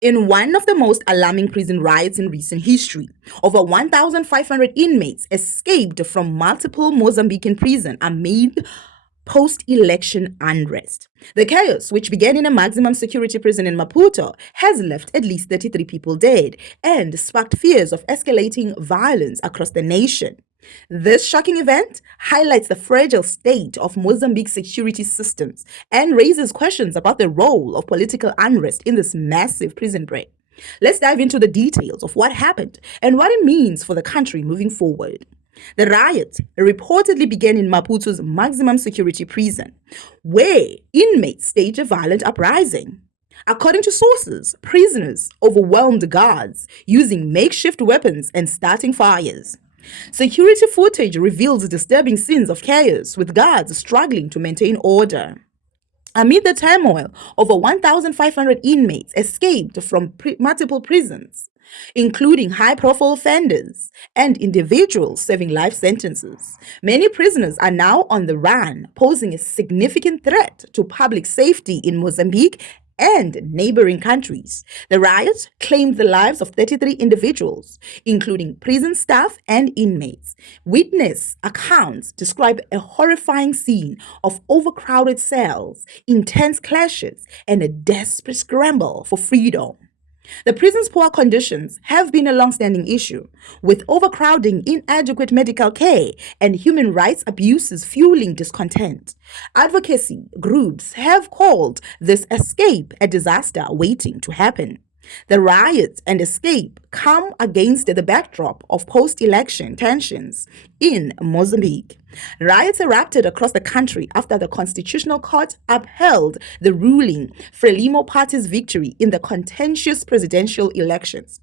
In one of the most alarming prison riots in recent history, over 1,500 inmates escaped from multiple Mozambican prisons amid post-election unrest. The chaos, which began in a maximum security prison in Maputo, has left at least 33 people dead and sparked fears of escalating violence across the nation. This shocking event highlights the fragile state of Mozambique's security systems and raises questions about the role of political unrest in this massive prison break. Let's dive into the details of what happened and what it means for the country moving forward. The riot reportedly began in Maputo's maximum security prison, where inmates staged a violent uprising. According to sources, prisoners overwhelmed guards using makeshift weapons and starting fires. Security footage reveals disturbing scenes of chaos, with guards struggling to maintain order. Amid the turmoil, over 1,500 inmates escaped from multiple prisons, including high-profile offenders and individuals serving life sentences. Many prisoners are now on the run, posing a significant threat to public safety in Mozambique and neighboring countries. The riot claimed the lives of 33 individuals, including prison staff and inmates. Witness accounts describe a horrifying scene of overcrowded cells, intense clashes, and a desperate scramble for freedom. The prison's poor conditions have been a long-standing issue, with overcrowding, inadequate medical care, and human rights abuses fueling discontent. Advocacy groups have called this escape a disaster waiting to happen. The riots and escape come against the backdrop of post-election tensions in Mozambique. Riots erupted across the country after the Constitutional Court upheld the ruling Frelimo Party's victory in the contentious presidential elections.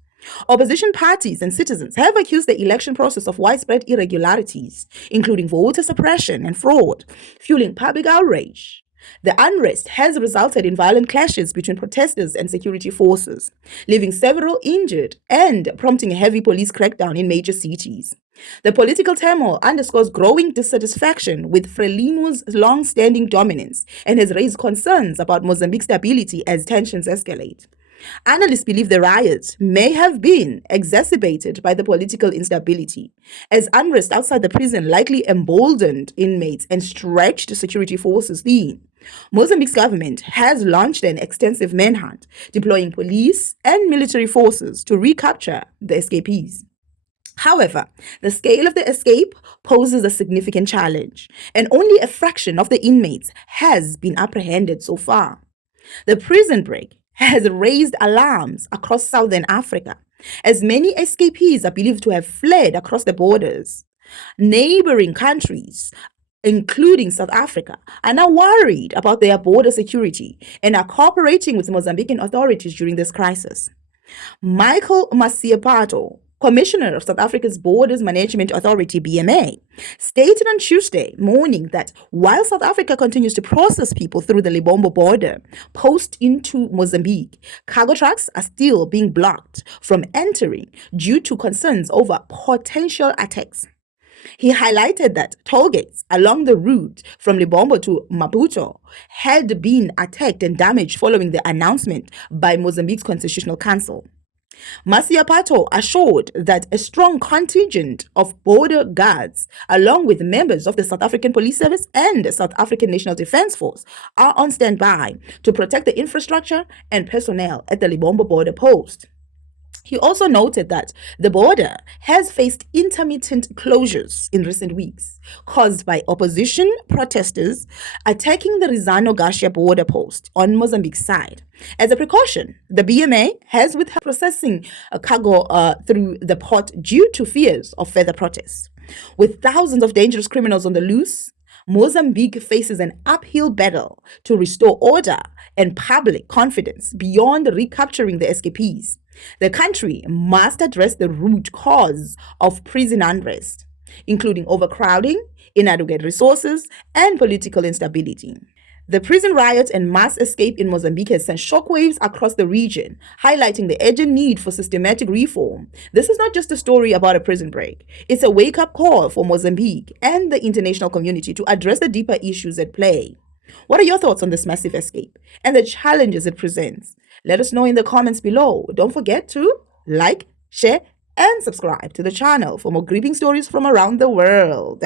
Opposition parties and citizens have accused the election process of widespread irregularities, including voter suppression and fraud, fueling public outrage. The unrest has resulted in violent clashes between protesters and security forces, leaving several injured and prompting a heavy police crackdown in major cities. The political turmoil underscores growing dissatisfaction with Frelimo's long-standing dominance and has raised concerns about Mozambique's stability as tensions escalate. Analysts believe the riots may have been exacerbated by the political instability, as unrest outside the prison likely emboldened inmates and stretched security forces thin. Mozambique's government has launched an extensive manhunt, deploying police and military forces to recapture the escapees. However, the scale of the escape poses a significant challenge, and only a fraction of the inmates has been apprehended so far. The prison break has raised alarms across southern Africa, as many escapees are believed to have fled across the borders. Neighboring countries, including South Africa, are now worried about their border security and are cooperating with Mozambican authorities during this crisis. Michael Masiapato, Commissioner of South Africa's Borders Management Authority, BMA, stated on Tuesday morning that while South Africa continues to process people through the Libombo border post into Mozambique, cargo trucks are still being blocked from entering due to concerns over potential attacks. He highlighted that toll gates along the route from Libombo to Maputo had been attacked and damaged following the announcement by Mozambique's Constitutional Council. Masiapato assured that a strong contingent of border guards, along with members of the South African Police Service and the South African National Defence Force, are on standby to protect the infrastructure and personnel at the Libombo border post. He also noted that the border has faced intermittent closures in recent weeks, caused by opposition protesters attacking the Rizano-Garcia border post on Mozambique's side. As a precaution, the BMA has withheld processing cargo through the port due to fears of further protests. With thousands of dangerous criminals on the loose, Mozambique faces an uphill battle to restore order and public confidence beyond recapturing the escapees. The country must address the root cause of prison unrest, including overcrowding, inadequate resources, and political instability. The prison riot and mass escape in Mozambique has sent shockwaves across the region, highlighting the urgent need for systematic reform. This is not just a story about a prison break. It's a wake-up call for Mozambique and the international community to address the deeper issues at play. What are your thoughts on this massive escape and the challenges it presents? Let us know in the comments below. Don't forget to like, share, and subscribe to the channel for more gripping stories from around the world.